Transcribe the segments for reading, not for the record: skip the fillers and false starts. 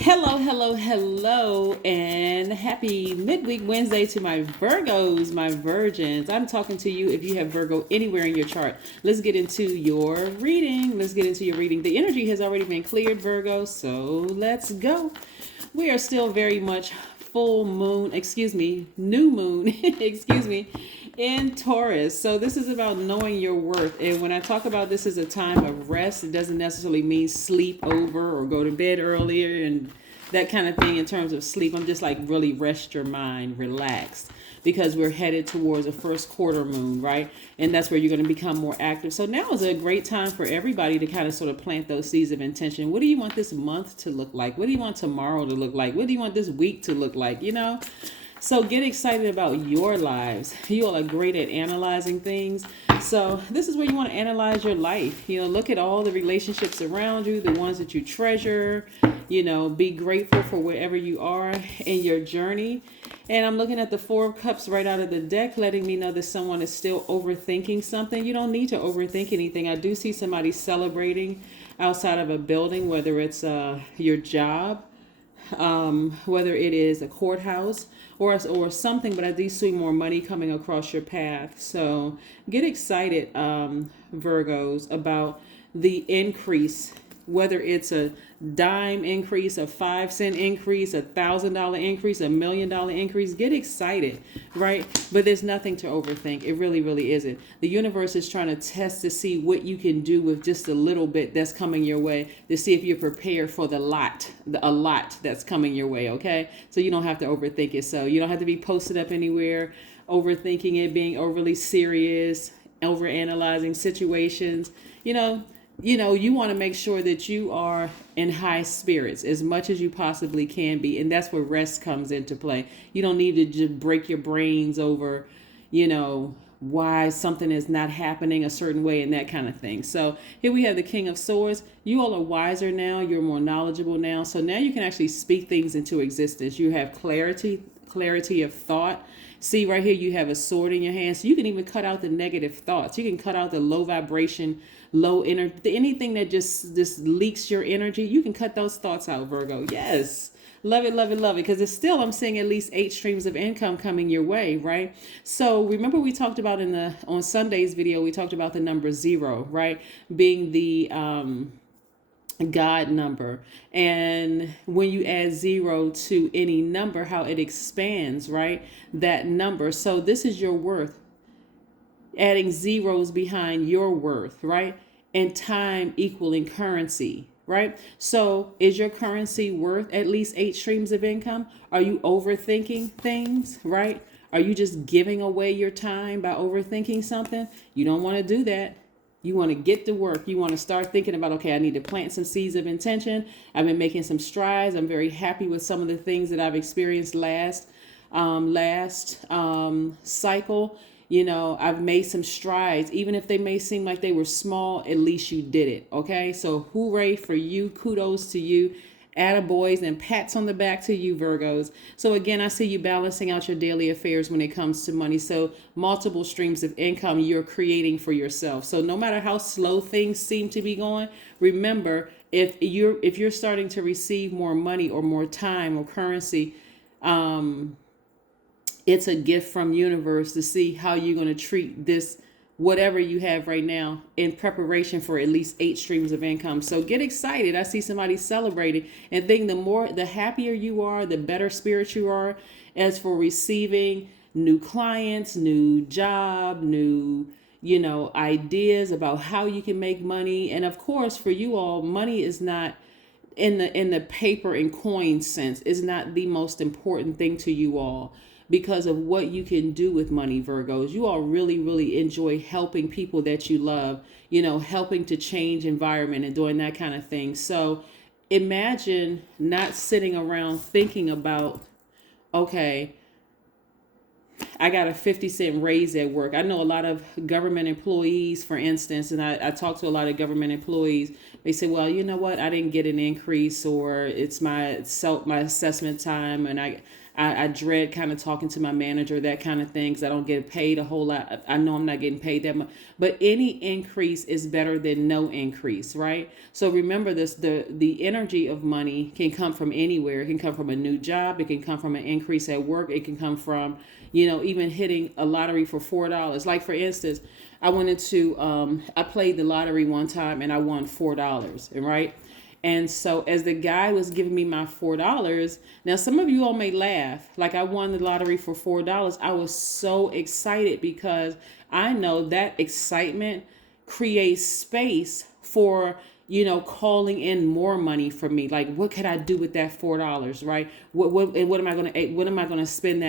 Hello, hello, hello, and happy midweek Wednesday to my Virgos, my virgins. I'm talking to you if you have Virgo anywhere in your chart. Let's get into your reading. The energy has already been cleared, Virgo, so let's go. We are still very much new moon, excuse me, in Taurus. So this is about knowing your worth. And when I talk about this as a time of rest, it doesn't necessarily mean sleep over or go to bed earlier and that kind of thing in terms of sleep. I'm just like really rest your mind, relax, because we're headed towards a first quarter moon, right? And that's where you're going to become more active. So now is a great time for everybody to kind of sort of plant those seeds of intention. What do you want this month to look like? What do you want tomorrow to look like? What do you want this week to look like? So get excited about your lives. You all are great at analyzing things. So this is where you want to analyze your life. Look at all the relationships around you, the ones that you treasure. Be grateful for wherever you are in your journey. And I'm looking at the Four of Cups right out of the deck, letting me know that someone is still overthinking something. You don't need to overthink anything. I do see somebody celebrating outside of a building, whether it's your job, whether it is a courthouse or something, but I do see more money coming across your path. So get excited, Virgos, about the increase, whether it's a dime increase, a 5 cent increase, $1,000 increase, $1,000,000 increase. Get excited, right? But there's nothing to overthink. It really, really isn't. The universe is trying to test to see what you can do with just a little bit that's coming your way, to see if you're prepared for a lot that's coming your way, okay? So you don't have to overthink it. So you don't have to be posted up anywhere, overthinking it, being overly serious, overanalyzing situations. You want to make sure that you are in high spirits as much as you possibly can be. And that's where rest comes into play. You don't need to just break your brains over, why something is not happening a certain way and that kind of thing. So here we have the King of Swords. You all are wiser now. You're more knowledgeable now. So now you can actually speak things into existence. You have clarity of thought. See, right here, you have a sword in your hand. So you can even cut out the negative thoughts. You can cut out the low vibration, low energy, anything that just leaks your energy. You can cut those thoughts out, Virgo. Yes. Love it, love it, love it. Because it's still, I'm seeing at least 8 streams of income coming your way, right? So remember we talked about on Sunday's video, we talked about the number 0, right? Being the God number. And when you add 0 to any number, how it expands, right? That number. So this is your worth. Adding zeros behind your worth, right? And time equaling currency, right? So is your currency worth at least 8 streams of income? Are you overthinking things, right? Are you just giving away your time by overthinking something? You don't want to do that. You want to get to work. You want to start thinking about, okay, I need to plant some seeds of intention. I've been making some strides. I'm very happy with some of the things that I've experienced last cycle. I've made some strides. Even if they may seem like they were small, at least you did it. Okay. So hooray for you. Kudos to you. Attaboys and pats on the back to you, Virgos. So again, I see you balancing out your daily affairs when it comes to money. So multiple streams of income you're creating for yourself. So no matter how slow things seem to be going, remember, if you're starting to receive more money or more time or currency, it's a gift from universe to see how you're going to treat this, whatever you have right now, in preparation for at least 8 streams of income. So get excited. I see somebody celebrating, and think the happier you are, the better spirit you are as for receiving new clients, new job, new ideas about how you can make money. And of course, for you all, money is not in the paper and coin sense, is not the most important thing to you all, because of what you can do with money, Virgos. You all really, really enjoy helping people that you love, helping to change environment and doing that kind of thing. So imagine not sitting around thinking about, okay, I got a 50-cent raise at work. I know a lot of government employees, for instance, and I talk to a lot of government employees. They say, well, you know what? I didn't get an increase, or it's my assessment time, and I dread kind of talking to my manager, that kind of things. I don't get paid a whole lot. I know I'm not getting paid that much, but any increase is better than no increase, right? So remember this, the energy of money can come from anywhere. It can come from a new job. It can come from an increase at work. It can come from, even hitting a lottery for $4. Like for instance, I played the lottery one time and I won $4, right? And so as the guy was giving me my $4, now some of you all may laugh, like I won the lottery for $4. I was so excited because I know that excitement creates space for, calling in more money for me. Like, what could I do with that $4, right? What am I going to spend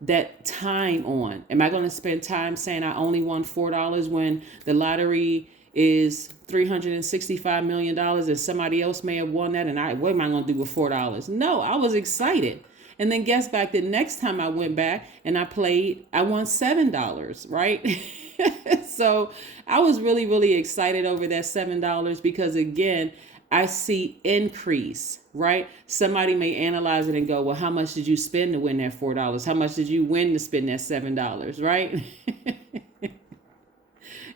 that time on? Am I going to spend time saying I only won $4 when the lottery is $365 million and somebody else may have won that, and what am I going to do with $4? No, I was excited. And then guess back, the next time I went back and I played, I won $7, right? So I was really, really excited over that $7 because again, I see increase, right? Somebody may analyze it and go, well, how much did you spend to win that $4? How much did you win to spend that $7, right?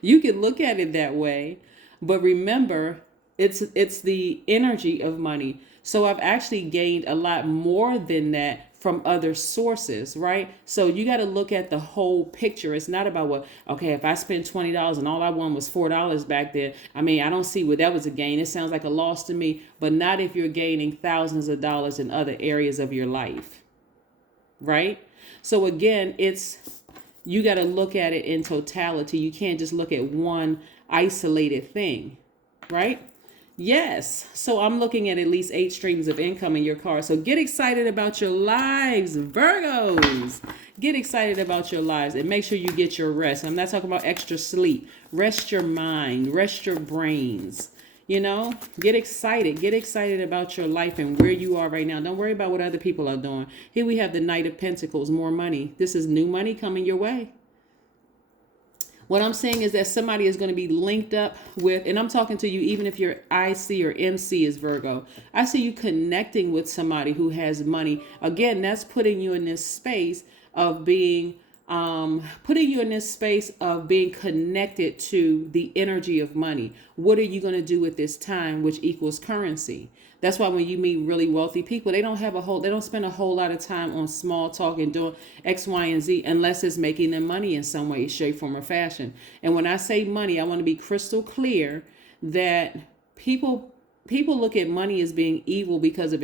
You can look at it that way, but remember, it's the energy of money. So I've actually gained a lot more than that from other sources, right? So you got to look at the whole picture. It's not about if I spent $20 and all I won was $4 back then. I mean, I don't see where that was a gain. It sounds like a loss to me, but not if you're gaining thousands of dollars in other areas of your life, right? So again, you got to look at it in totality. You can't just look at one isolated thing, right? Yes. So I'm looking at least 8 streams of income in your car. So get excited about your lives, Virgos. Get excited about your lives and make sure you get your rest. I'm not talking about extra sleep. Rest your mind, rest your brains. Get excited about your life and where you are right now. Don't worry about what other people are doing. Here we have the Knight of Pentacles, more money. This is new money coming your way. What I'm saying is that somebody is going to be linked up with, and I'm talking to you even if your IC or MC is Virgo. I see you connecting with somebody who has money. Again, that's putting you in this space of being connected to the energy of money. What are you going to do with this time, which equals currency? That's why when you meet really wealthy people, they don't spend a whole lot of time on small talk and doing X, Y, and Z unless it's making them money in some way, shape, form, or fashion. And when I say money, I want to be crystal clear that people look at money as being evil because of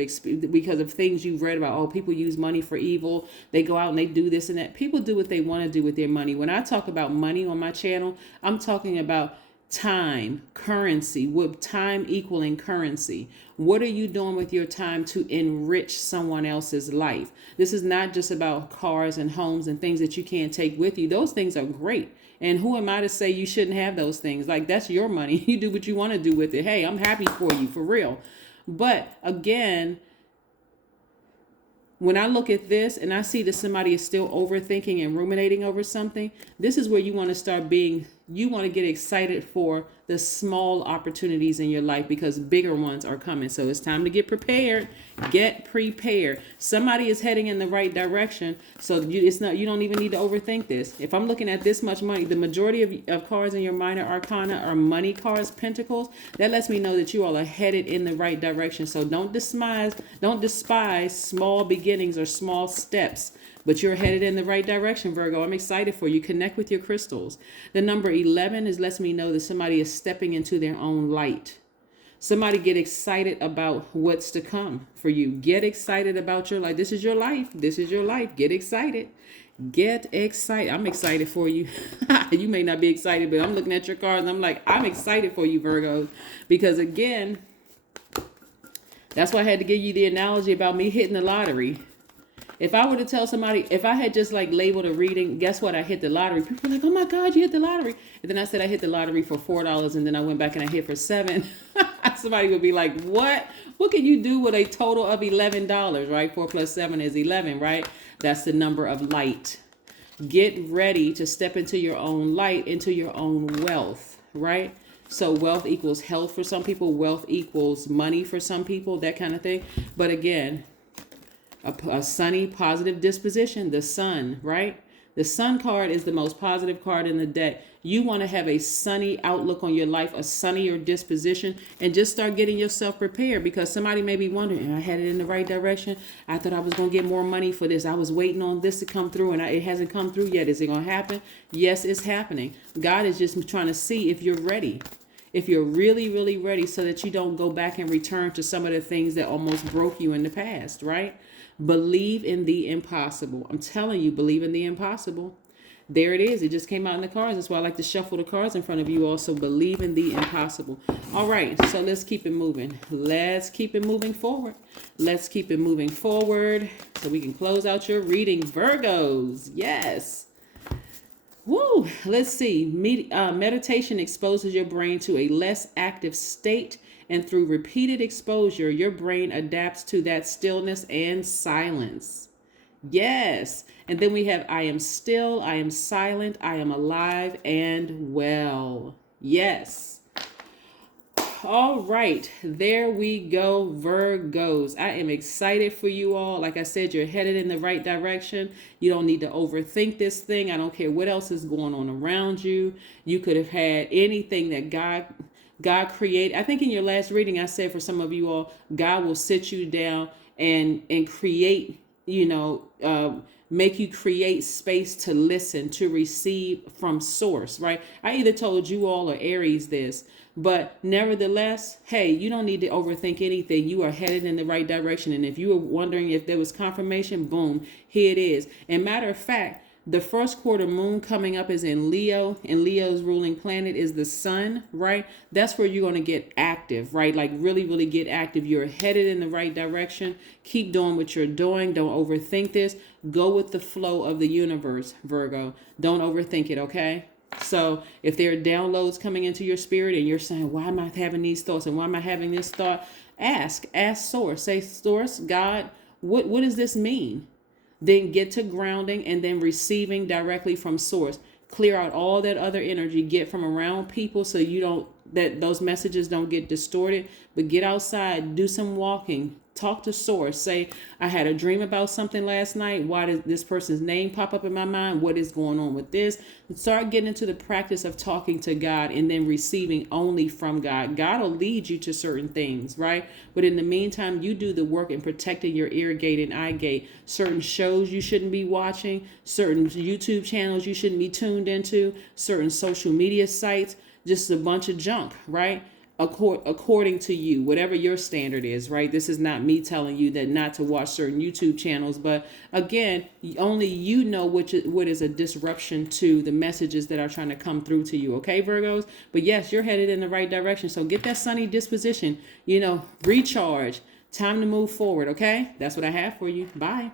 things you've read about. Oh, people use money for evil. They go out and they do this and that. People do what they want to do with their money. When I talk about money on my channel, I'm talking about time, currency, with time equaling currency. What are you doing with your time to enrich someone else's life? This is not just about cars and homes and things that you can't take with you. Those things are great. And who am I to say you shouldn't have those things? Like, that's your money. You do what you want to do with it. Hey, I'm happy for you, for real. But again, when I look at this and I see that somebody is still overthinking and ruminating over something, this is where you want to start you want to get excited for the small opportunities in your life because bigger ones are coming. So it's time to get prepared. Get prepared. Somebody is heading in the right direction. So you don't even need to overthink this. If I'm looking at this much money, the majority of cards in your minor arcana are money cards, pentacles. That lets me know that you all are headed in the right direction. So don't despise small beginnings or small steps. But you're headed in the right direction, Virgo. I'm excited for you. Connect with your crystals. The number 11 lets me know that somebody is stepping into their own light. Somebody get excited about what's to come for you. Get excited about your life. This is your life. This is your life. Get excited. Get excited. I'm excited for you. You may not be excited, but I'm looking at your cards and I'm like, I'm excited for you, Virgo. Because again, that's why I had to give you the analogy about me hitting the lottery. If I were to tell somebody, if I had just like labeled a reading, guess what? I hit the lottery. People are like, oh my God, you hit the lottery. And then I said I hit the lottery for $4 and then I went back and I hit for $7. Somebody would be like, what? What can you do with a total of $11, right? 4 plus 7 is 11, right? That's the number of light. Get ready to step into your own light, into your own wealth, right? So wealth equals health for some people. Wealth equals money for some people, that kind of thing. But again, A sunny, positive disposition, the sun, right? The sun card is the most positive card in the deck. You want to have a sunny outlook on your life, a sunnier disposition, and just start getting yourself prepared, because somebody may be wondering, am I headed in the right direction? I thought I was going to get more money for this. I was waiting on this to come through, and it hasn't come through yet. Is it going to happen? Yes, it's happening. God is just trying to see if you're ready. If you're really, really ready, so that you don't go back and return to some of the things that almost broke you in the past, right? Believe in the impossible. I'm telling you, believe in the impossible. There it is. It just came out in the cards. That's why I like to shuffle the cards in front of you. Also, believe in the impossible. All right, so let's keep it moving. Let's keep it moving forward. Let's keep it moving forward so we can close out your reading, Virgos. Yes. Woo. Let's see. Meditation exposes your brain to a less active state, and through repeated exposure, your brain adapts to that stillness and silence. Yes. And then we have, I am still, I am silent, I am alive and well. Yes. All right. There we go, Virgos. I am excited for you all. Like I said, you're headed in the right direction. You don't need to overthink this thing. I don't care what else is going on around you. You could have had anything that God created. I think in your last reading, I said for some of you all, God will sit you down and create, make you create space to listen, to receive from source, right? I either told you all or Aries this, but nevertheless, hey, you don't need to overthink anything. You are headed in the right direction. And if you were wondering if there was confirmation, boom, here it is. And matter of fact, the first quarter moon coming up is in Leo, and Leo's ruling planet is the sun, right? That's where you're going to get active, right? Like really, really get active. You're headed in the right direction. Keep doing what you're doing. Don't overthink this. Go with the flow of the universe, Virgo. Don't overthink it, okay? So if there are downloads coming into your spirit and you're saying, why am I having these thoughts and why am I having this thought? Ask source. Say, source, God, what does this mean? Then get to grounding and then receiving directly from source. Clear out all that other energy, get from around people so that those messages don't get distorted. But get outside, do some walking, talk to source. Say, I had a dream about something last night. Why did this person's name pop up in my mind? What is going on with this? And start getting into the practice of talking to God and then receiving only from God. God will lead you to certain things, right? But in the meantime, you do the work in protecting your ear gate and eye gate. Certain shows you shouldn't be watching, certain YouTube channels you shouldn't be tuned into, certain social media sites, just a bunch of junk, right? According to you, whatever your standard is, right? This is not me telling you that not to watch certain YouTube channels, but again, only you know what is a disruption to the messages that are trying to come through to you, okay, Virgos? But yes, you're headed in the right direction, so get that sunny disposition, recharge, time to move forward, okay? That's what I have for you. Bye.